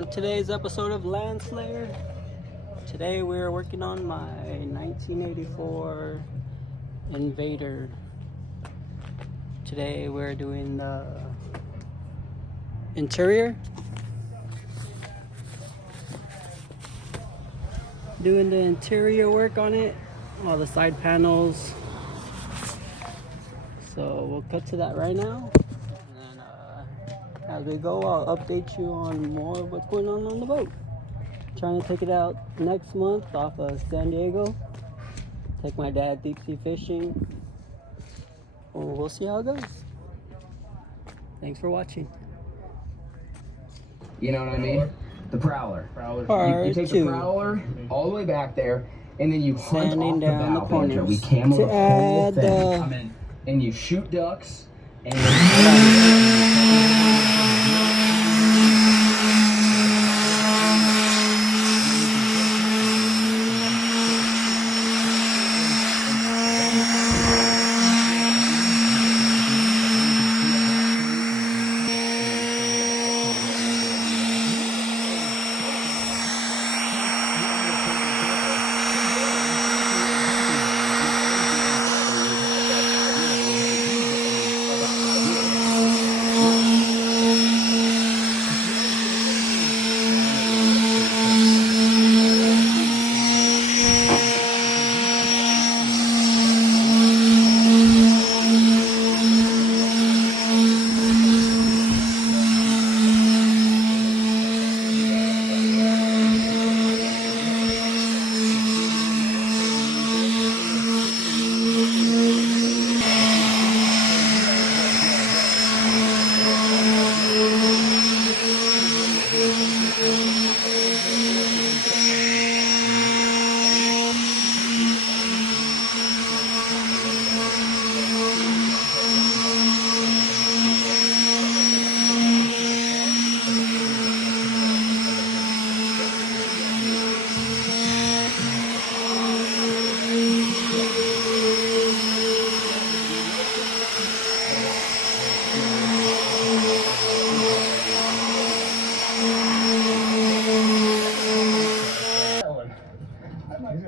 On today's episode of Landslayer, today we're working on my 1984 Invader. Today we're doing the interior, work on it, all the side panels. So we'll cut to that right now. As we go, I'll update you on more of what's going on the boat. Trying to take it out next month off of San Diego. Take my dad deep sea fishing. Well, we'll see how it goes. Thanks for watching. You know what I mean? The prowler. You take the prowler all the way back there, and then you hunt off the bow filter. We camo the whole thing. And you shoot ducks, and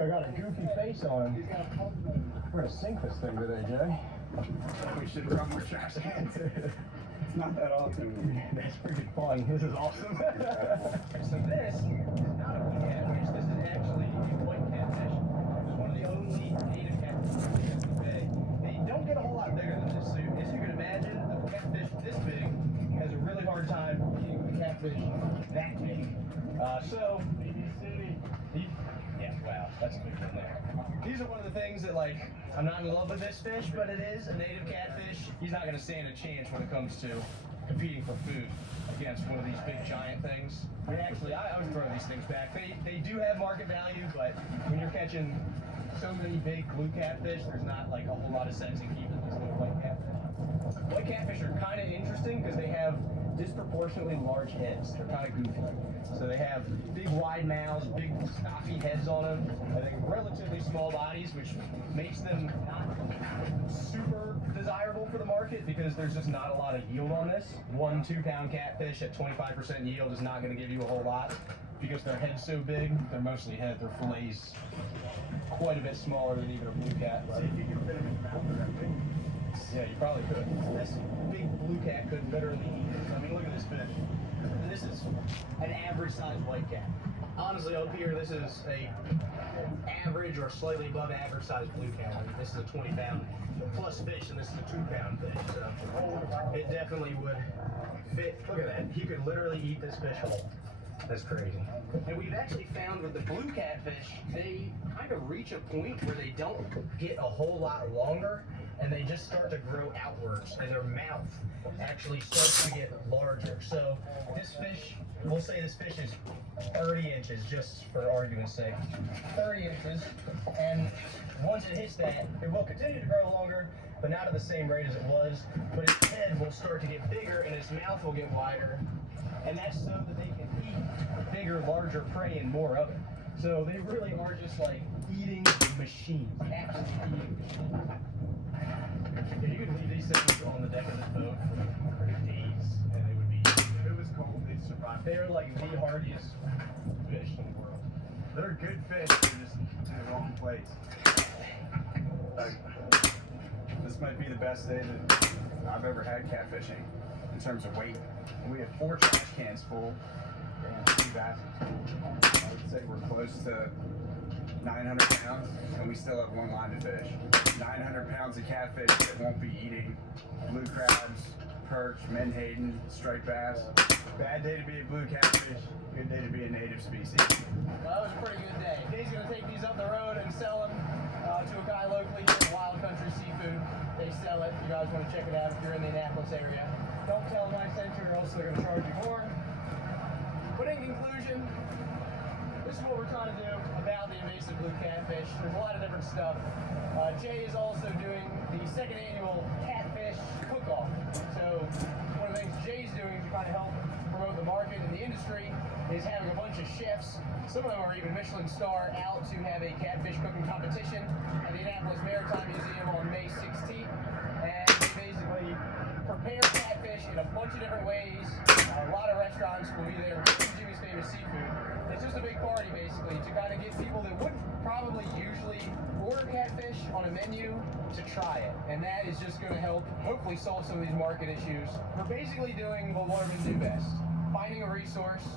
I got a goofy face on him. We're gonna sink this thing today, Jay. We should run more traps. It's not that often. That's pretty fun. This is awesome. So this is not a blue catfish. This is actually a white catfish. It's one of the only native catfish in the bay. They don't get a whole lot bigger than this. So as you can imagine, a catfish this big has a really hard time eating a catfish that big. Wow, that's a big one there. These are one of the things that, like, I'm not in love with this fish, but it is a native catfish. He's not going to stand a chance when it comes to competing for food against one of these big giant things. I mean, actually, I always throw these things back. They do have market value, but when you're catching so many big blue catfish, there's not, like, a whole lot of sense in keeping these little white catfish. White catfish are kind of interesting because they have disproportionately large heads. They're kind of goofy. So they have big wide mouths, big stocky heads on them, and they relatively small bodies, which makes them not super desirable for the market because there's just not a lot of yield on this. 1-2 pound catfish at 25% yield is not going to give you a whole lot because their head's so big. They're mostly head. Their fillets quite a bit smaller than even a blue cat. See if you can fit them in the mouth of that thing. Yeah, you probably could. This big blue cat could literally eat this. I mean, look at this fish. This is an average-sized white cat. Honestly, up here, this is a average or slightly above average-sized blue cat. I mean, this is a 20-pound plus fish, and this is a 2-pound fish. So it definitely would fit. Look at that. You could literally eat this fish whole. That's crazy. And we've actually found with the blue catfish, they kind of reach a point where they don't get a whole lot longer, and they just start to grow outwards, and their mouth actually starts to get larger. So this fish, we'll say this fish is 30 inches, just for argument's sake. 30 inches, and once it hits that, it will continue to grow longer, but not at the same rate as it was, but its head will start to get bigger, and its mouth will get wider, and that's so that they can eat bigger, larger prey and more of it. So they really are just like eating machines, absolutely eating machines. If you could leave these things on the deck of this boat for days, and it would be, if it was cold, they'd survive They're like the hardiest fish in the world. They're good fish, they're just in the wrong place. This might be the best day that I've ever had catfishing in terms of weight. We have 4 trash cans full and 3 baskets full. I would say we're close to 900 pounds, and we still have 1 line to fish. 900 pounds of catfish that won't be eating blue crabs, perch, menhaden, striped bass. Bad day to be a blue catfish, good day to be a native species. Well, that was a pretty good day. Jay's going to take these up the road and sell them to a guy locally here in Wild Country Seafood. They sell it. You guys want to check it out if you're in the Annapolis area. Don't tell them I sent you or else they're going to charge you more. But in conclusion, this is what we're trying to do about the invasive blue catfish. There's a lot of different stuff. Jay is also doing the 2nd annual catfish cook-off. So one of the things Jay's doing to kind of help promote the market in the industry is having a bunch of chefs, some of them are even Michelin star, out to have a catfish cooking competition at the Annapolis Maritime Museum on May 16th. And they basically prepare catfish in a bunch of different ways. A lot of restaurants will be there, including Jimmy's Famous Seafood. It's just a big party, basically, to kind of get people that wouldn't probably usually order catfish on a menu to try it. And that is just going to help hopefully solve some of these market issues. We're basically doing what watermen do best, finding a resource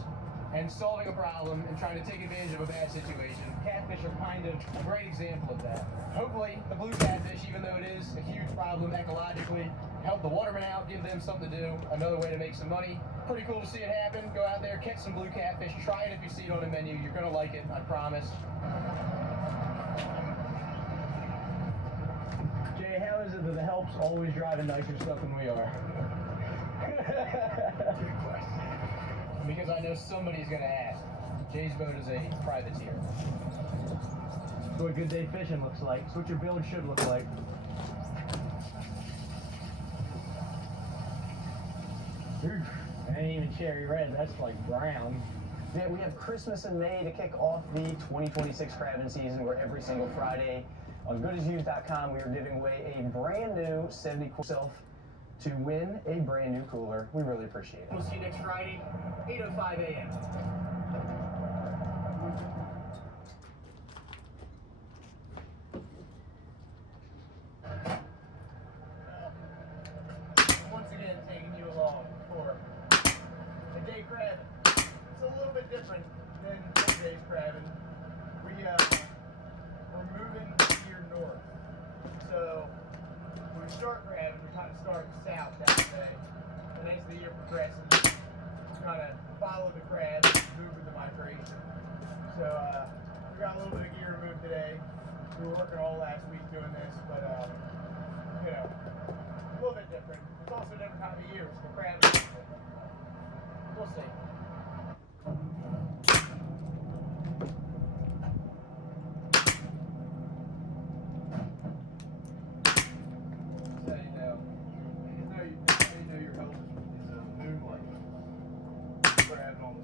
and solving a problem and trying to take advantage of a bad situation. Catfish are kind of a great example of that. Hopefully, the blue catfish, even though it is a huge problem ecologically, help the watermen out, give them something to do, another way to make some money. Pretty cool to see it happen. Go out there, catch some blue catfish, try it if you see it on the menu. You're gonna like it, I promise. Jay, how is it that the help's always driving nicer stuff than we are? Good question. Because I know somebody's gonna ask. Jay's boat is a privateer. That's what a good day fishing looks like. That's what your build should look like. That ain't even cherry red, that's like brown. Yeah, we have Christmas in May to kick off the 2026 crabbing season, where every single Friday on goodasused.com we are giving away a brand new 70 self to win a brand new cooler. We really appreciate it. We'll see you next Friday, 8:05 a.m. Once again, taking you along for a day crabbing. It's a little bit different than today's crabbing. We're moving here north. So when we start crabbing, we kind of start south that day. And as the year progresses, we kind of follow the crabs and move with the migration. So we got a little bit of gear to move today. We were working all last week doing this, but you know, a little bit different. It's also a different time of year, so the crabs are different. We'll see.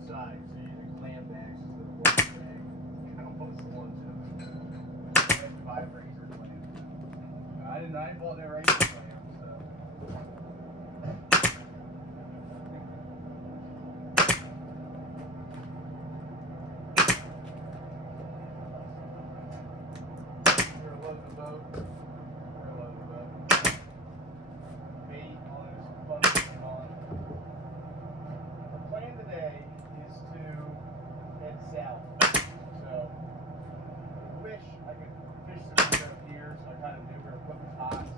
Side, so you use clam bags instead of one bag. I don't want the ones that buy razor clams. I didn't bought that razor clam, so. We're loading the boat. Bait on this fun on. The plan today is to head south. So I wish I could fish some up here, so I kind of knew where to put the pots.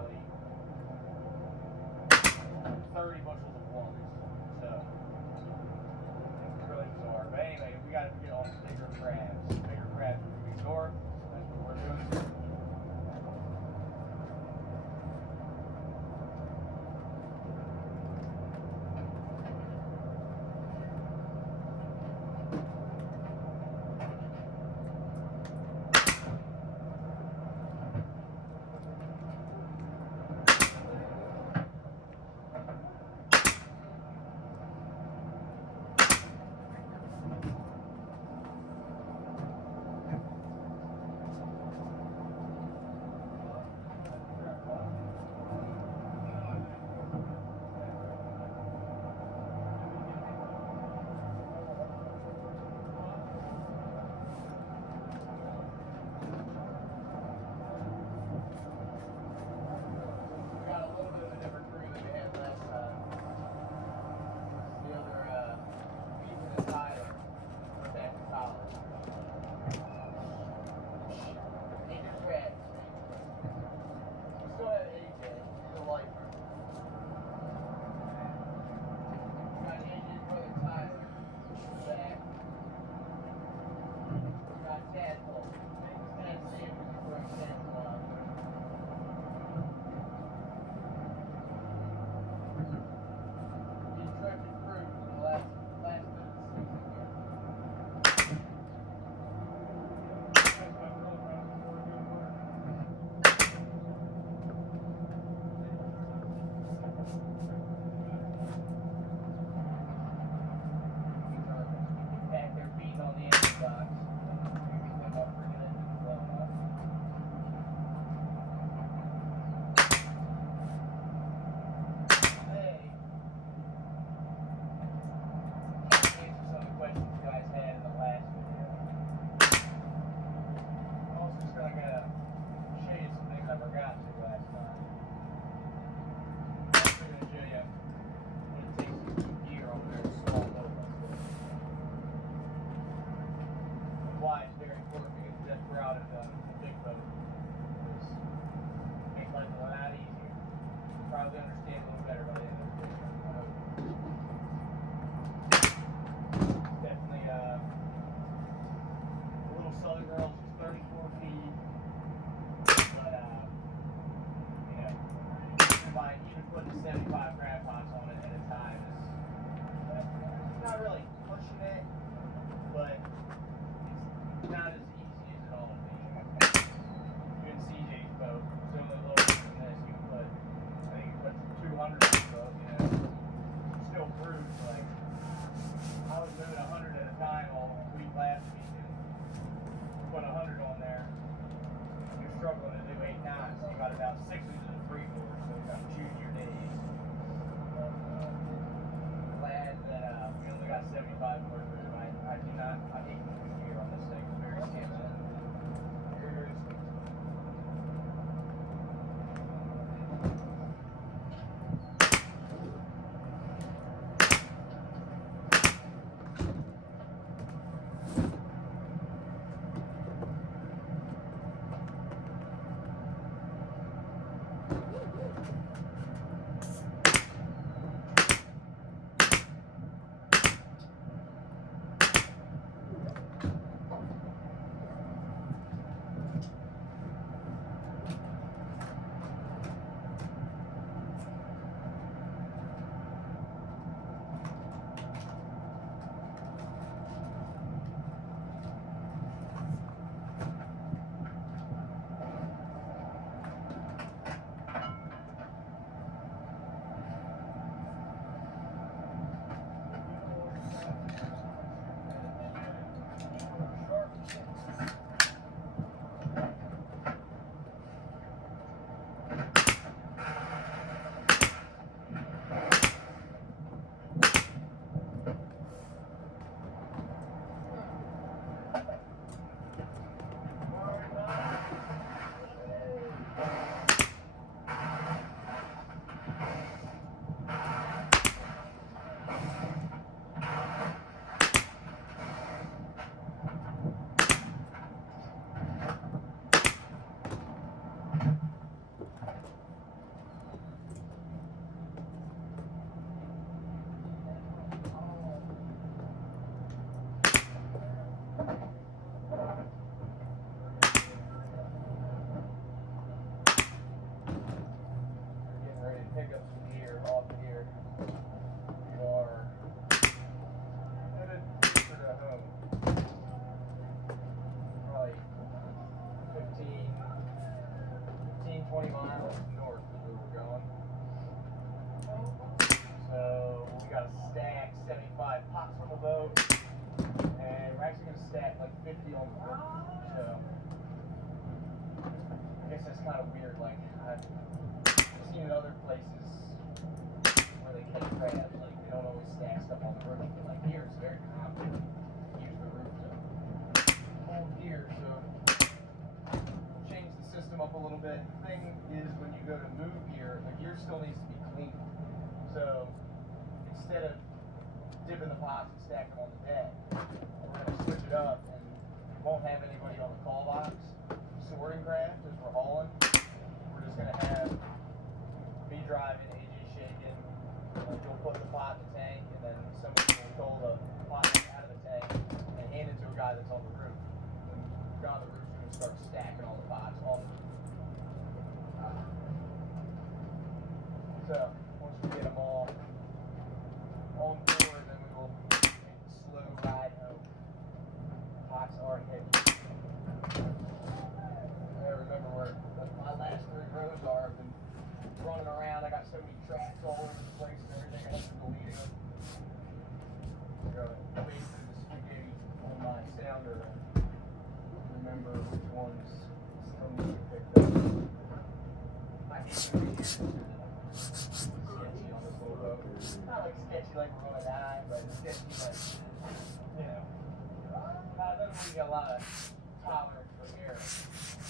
probably 30 bushels of lungs. So it's really bizarre. But anyway, we got to get on bigger crabs. Bigger crabs are moving north. That's what we're doing. pick up some gear off of here. You are headed to home. Probably 20 miles north is where we're going. So we got to stack 75 pots on the boat, and we're actually going to stack like 50 on the boat. So I guess that's kind of weird. Like I've seen in other places where they catch crabs, like they don't always stack stuff on the roof. But like here, it's very common to use the roof to hold gear. So change the system up a little bit. The thing is, when you go to move gear, the gear still needs to be clean. So instead of dipping the pots and stacking them on the deck, we're going to switch it up, and we won't have anybody on the call box sorting craft as we're hauling. We're just going to have me driving, AJ shaking. You'll put the pot in the tank, and then somebody will pull the pot out of the tank and hand it to a guy that's on the roof. And the guy on the roof is going to start stacking all the pots on the roof. So once we get them all on board, then we will make a slow ride home. Pots are heavy. I remember where my last 3 rows are. I've been running around. I got so many tracks all over the place and everything. I have to deleting them. I got wasted the spaghetti on my sounder and remember which ones still need to be picked up. I hate moving here. Sketchy on this little boat. Not like sketchy like we're going to die, but sketchy like, you know. Then we got a lot of tolerance for air.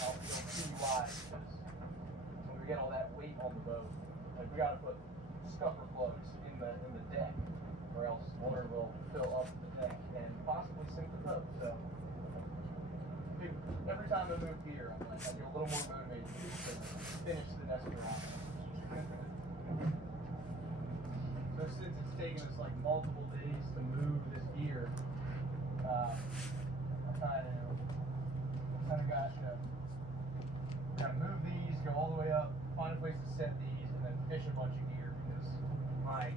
I'll feel too wide because when we get all that weight on the boat, like we got to put scupper plugs in the deck, or else water will fill up the deck and possibly sink the boat. So every time I move gear, I get a little more motivated to finish the Nestor. So since it's taken us like multiple days to move this gear, I kind of got to move these, go all the way up, find a place to set these, and then fish a bunch of gear because my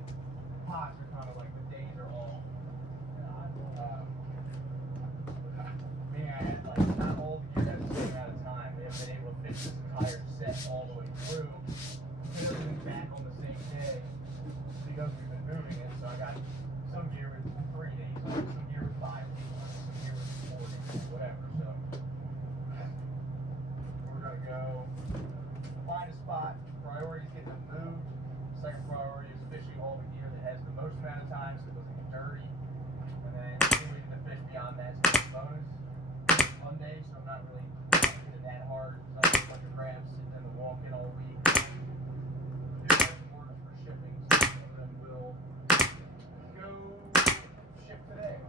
pots are kind of like the days are all. Meaning I had like not all the gear at the same amount of time. We haven't been able to fish this entire set all the way through. Put everything back on the same day because we've been moving it. So I got some gear with 3 days, some gear with 5 days, some gear with 4 days, whatever. So we're gonna go find a spot. Priority is getting them moved. Second priority is fishing all the gear that has the most amount of time so it doesn't get dirty. And then moving the fish beyond that is a bonus. Monday, so I'm not really hitting it that hard. So I have a bunch of crabs sitting in the walk-in all week. Do some orders for shipping, and then we'll go ship today.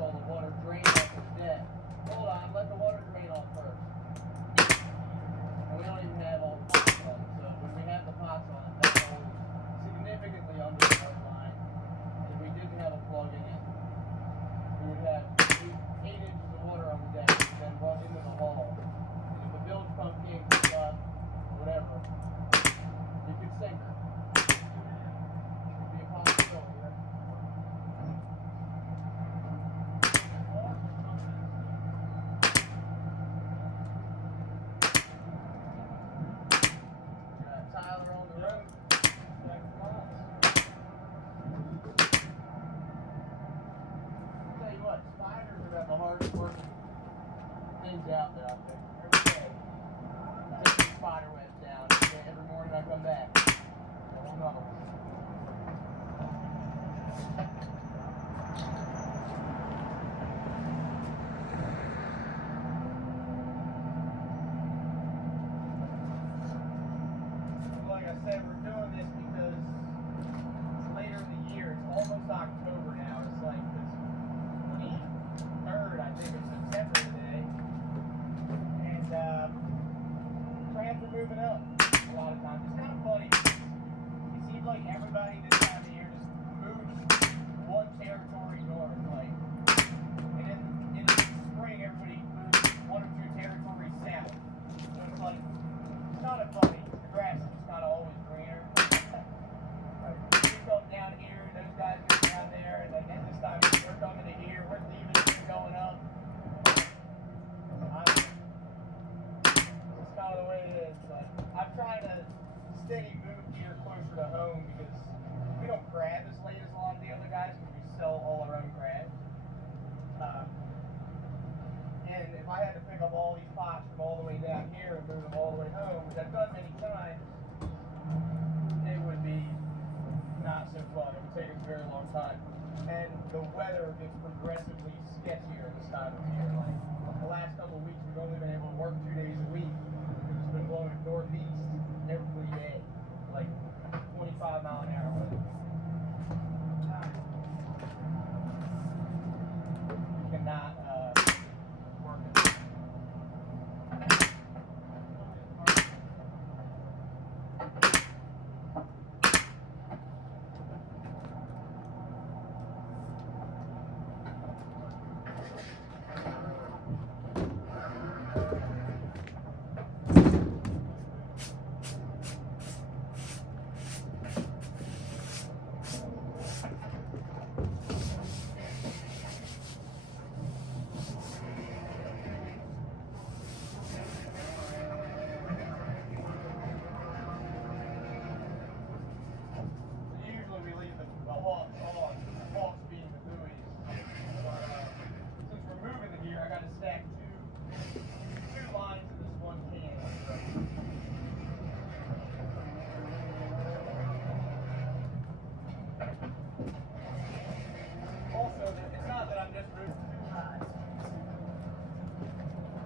All the water drained off the deck. days out there, I think. Every day. I take the spider webs down. Every morning I come back. Another one. Like I said, we're doing this because it's later in the year. It's almost October now. It's like the 23rd, I think, of September today. And crabs are moving up a lot of times. It's kind of funny. It seems like everybody this time of year just moves one territory north. Like, and then in the spring, everybody moves 1 or 2 territories south. So it's like, it's kind of funny. The grass is just kind of always greener. Like, you come down here, those guys go down there, and then this time we're coming to here, we're leaving here, going up. It's kind of the way it is, but I'm trying to steady move here closer to home because we don't crab as late as a lot of the other guys because we sell all our own crabs. And if I had to pick up all these pots from all the way down here and move them all the way home, which I've done many times, it would be not so fun. It would take a very long time. And the weather gets progressively sketchier this time of year. Like the last couple of weeks, we've only been able to work 2 days a week because it's been blowing northeast every day, like 25-mile-an-hour weather. You cannot work it. Usually we leave the hawks on, hawks being the buoys. But since we're moving it here, I got to stack two lines in this one can. Also, it's not that I'm just moving too high.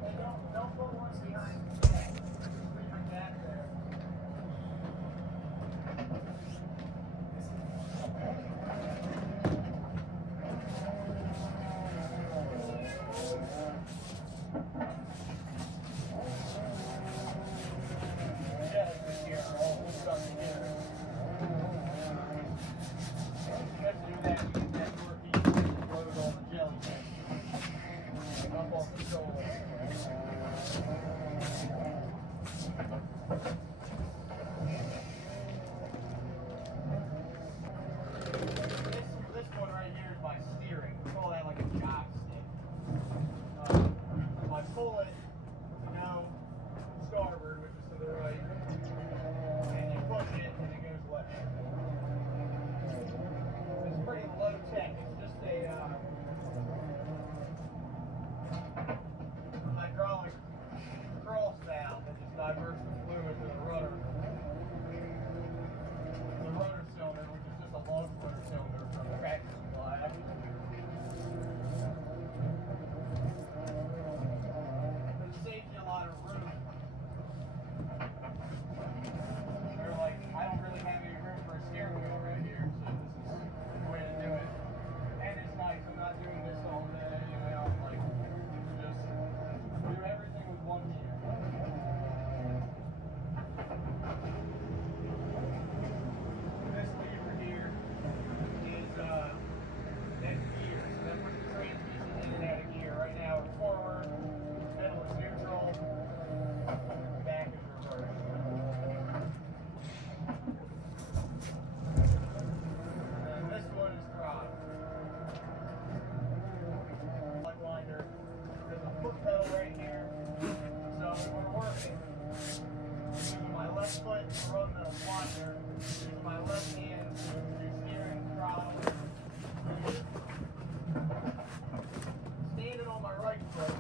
Hey, don't put one behind the stack. Just leave your gap there. This one right here is my steering. We call that like a joystick. I pull it to go starboard, which is to the right, and you push it and it goes left. It's pretty low tech. It's just a hydraulic cross valve that just diverts the fluid to the rudder. The rudder cylinder, which is just a log flutter cylinder from the Tractor Supply. But it saves you a lot of room. They're like, I don't really have any room for a steering wheel right here, so this is the way to do it. And it's nice, I'm not doing this all day, you know, like, just do everything with one gear. This lever here is next gear, so that puts the transmission in and out of gear. Right now we're forward, middle is neutral, back is reverse. And this one is throttle. Like winder, there's a foot pedal right here. So when we're working, using my left foot to run the winder, using my left hand to do steering, throttle. Standing on my right foot,